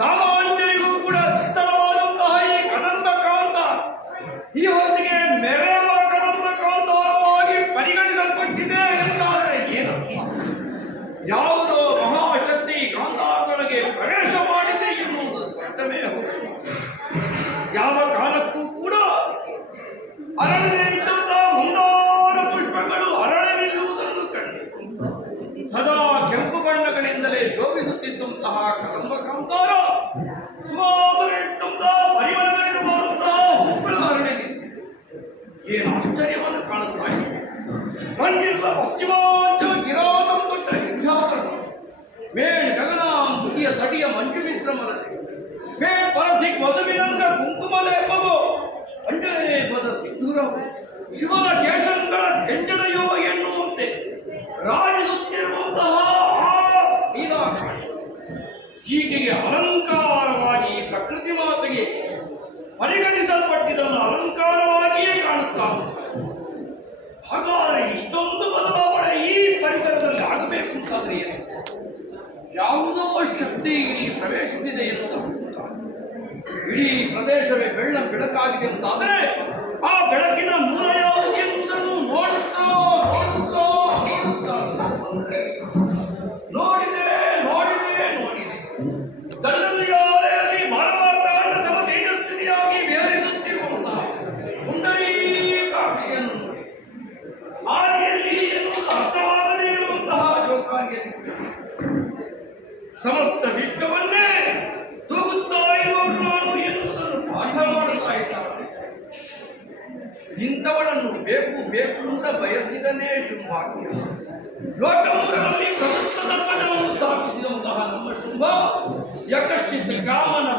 ಸಾಮಾನ್ಯರಿಗೂ ಕೂಡ ವಿಸ್ತರವಾದಂತಹ ಈ ಕದಂಬ ಕಾಂತ ಈ ಹೊತ್ತಿಗೆ ಮೆರೆಯುವ ಕದಂಬ ಕಾಂತಾರವಾಗಿ ಪರಿಗಣಿಸಲ್ಪಟ್ಟಿದೆ ಎಂದಾದರೆ ಏನು? ಯಾವುದೋ ಮಹಾಶಕ್ತಿ ಕಾಂತಾರದೊಳಗೆ ಪ್ರವೇಶ ಮಾಡಿದೆ ಎನ್ನುವುದು ಸ್ಪಷ್ಟವೇ ಹೌದು. ಯಾವ ಕಾಲಕ್ಕೂ ಕೂಡ ಅರಳದೆ ಇದ್ದಂತಹ ಮುಂದಾರ ಪುಷ್ಪಗಳು ಅರಳವಿಲ್ಲುವುದನ್ನು ಕಂಡು ಸದಾ ಕೆಂಪು ಬಣ್ಣಗಳಿಂದಲೇ ಶೋಭಿಸುತ್ತಿದ್ದಂತಹ ಕದಂಬ ಕಾಂತಾರ ಸುಮಾರು ಇಟ್ಟಂತಹ ಪರಿಮಳಗಳಿರುವಂತಹ ಹೂಗಳ ಅರಳಿದೆ. ಏನು ಆಶ್ಚರ್ಯವನ್ನು ಕಾಣುತ್ತಾ ಇದೆ! ಕಂಡಿರುವ ಪಶ್ಚಿಮಾಂಚಲ ಕಿರಾತಂ ದೊಡ್ಡ ಹಿಂಸಾಕರ ಮೇಣ್ ಗಗನಾಂ ತುದಿಯ ತಡಿಯ ಮಂಜು ಮಿತ್ರಮಲದೆ ಮೇಣ್ ಪರಧಿಕ್ ಮಧುವಿನಂದ ಕುಂಕುಮಲೆಂಬವು ಅಂಡನೇ ಪದ ಸಿಂಧೂರವು ಶಿವನ ಕೇಶಂಗಳ ಕೆಂಜಡೆಯೋ ಎನ್ನುವಂತೆ ರಾಜಿಸುತ್ತಿರುವಂತಹ ನೀಲಾಕಾಶ ಹೀಗೆಯೇ ಅಲಂಕಾರವಾಗಿ ಪ್ರಕೃತಿ ಮಾತೆಗೆ ಪರಿಗಣಿಸಲ್ಪಟ್ಟಿದ್ದನ್ನು ಅಲಂಕಾರವಾಗಿಯೇ ಕಾಣುತ್ತಾ ಹಾಗಾದರೆ ಇಷ್ಟೊಂದು ಬದಲಾವಣೆ ಈ ಪರಿಸರದಲ್ಲಿ ಆಗಬೇಕು ಅಂತಾದರೆ ಏನು? ಯಾವುದೋ ಶಕ್ತಿ ಇಲ್ಲಿ ಪ್ರವೇಶಿಸಿದೆ ಎನ್ನುವುದು ಇಡೀ ಪ್ರದೇಶವೇ ಬೆಳಕಾಗಿದೆ ಅಂತಾದರೆ ಆ ಬೆಳಕಿನ ಮೂಲ ಯಾವುದು ಎಂಬುದನ್ನು ನೋಡುತ್ತಾ ನೋಡಿದೆ ದಂಡದಲ್ಲಿ ಅಲೆಯಲ್ಲಿ ಮಾನವಾರ್ತಾಂಡ ಸಮ ತೇಜಸ್ವಿನಿಯಾಗಿ ಬೇರಿಸುತ್ತಿರುವಂತಹ ಪುಂಡರೀಕಾಕ್ಷಿಯನ್ನು ನೋಡಿ ಆದಿಯಲ್ಲಿ ಎನ್ನುವುದು ಅರ್ಥವಾಗದೇ ಇರುವಂತಹ ಜೋಕಾಗಿಯಲ್ಲಿ ಸಮಸ್ತ ವಿಶ್ವವನ್ನೇ ತೂಗುತ್ತಾ ಇರುವವರು ನಾನು ಎನ್ನುವುದನ್ನು ಪಾಠ ಮಾಡುತ್ತಾ ಇದ್ದಾರೆ. ಇಂಥವಳನ್ನು ಬೇಕು ಅಂತ ಬಯಸಿದನೇ ಶುಂಭಾಗ್ಯ. ಲೋಕಮೂರರಲ್ಲಿ ಪ್ರಭುತ್ವದ ಧ್ವಜವನ್ನು ಸ್ಥಾಪಿಸಿದಂತಹ ನಮ್ಮ ಶುಂಭ ಯಕಶ್ಚಿತ್ ಕಾಮನ